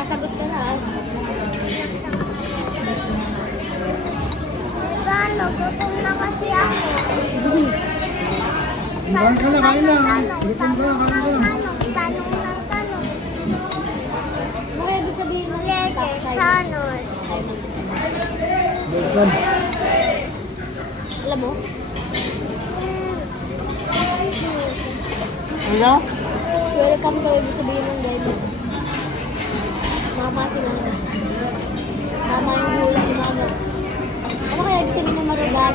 Nasagot ka na. Paano? Gutom na kasi ako. Kain ka na, kain na. Gutom ka, kain ka na. Tanong. Ano kaya ibig sabihin mo? Tanong. Welcome. Alam mo? Ano? Welcome daw ibig sabihin ng guys. Mama sila na. Mama yung hula ni mama. Ano kaya ibig sabihin ng marugan?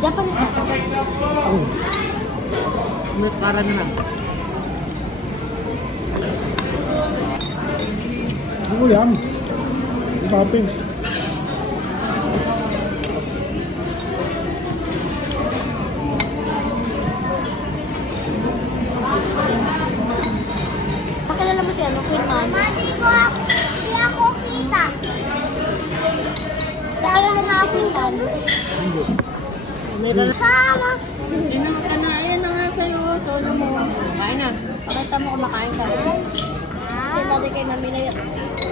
Japanese na. Oh. May para na. Ano yan? Toppings. Pakilala mo siya, no? Queen Man. Hindi ako kita. Pakilala mo nga Queen Man. Hindi. Sama. Inang ka na, ayan na nga sa'yo, solo mo. Kain na. Pakita mo kumakain ka. Kasi dati kay mami na yun.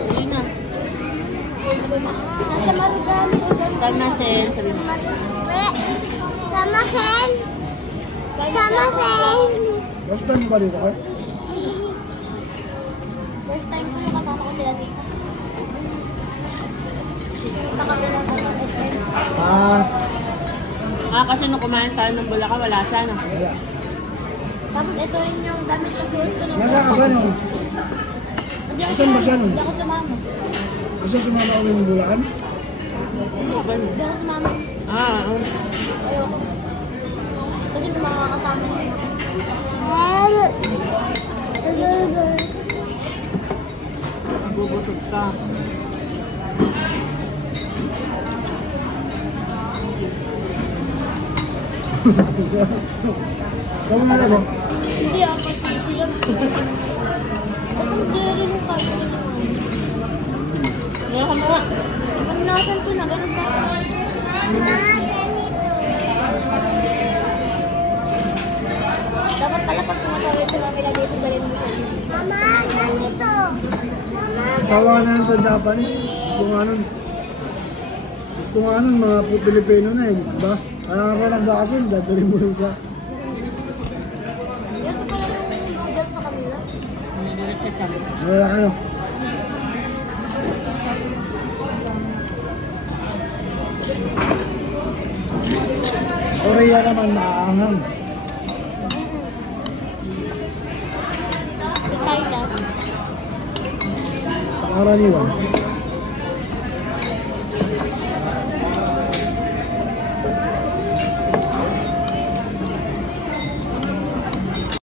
Hindi na. Nasa marugan. Saan na, Sen? Sabi mo. Sama Sen. Sama Sen. Last time ba dito ka? First time ko yung kasama ko sila dito. Punta kami ng SM. Kasi nung kumain tayo ng Bulaca, wala siya, no? Wala. Tapos ito rin yung damit sa suot ko. Nasa ka ba nung? Asan ba siya nun? Hindi ako sumama. Gusto sumama ko ng bulaan? Hindi ako sumama. Ayoko. Kasi may mga kasama niya. Nagugutom ka. Kamu na lang. Hindi ako. Sila. Ang diri mo ka. Ngayon ka mo. Ang nasan ko na. Ganun pa. Dapat pala pag tumatawid sa mga lagi sa galing mo siya. Mama, ganito. Mama, Sawa na yan sa Japanese. Kung anong mga Pilipino na eh, diba? Kaya ka ng basin, dadali mo rin sa... Yan pa pala yung noodles sa kanila. Wala ka na. Korea naman maaanghang. Sa China. Pangaraniwan.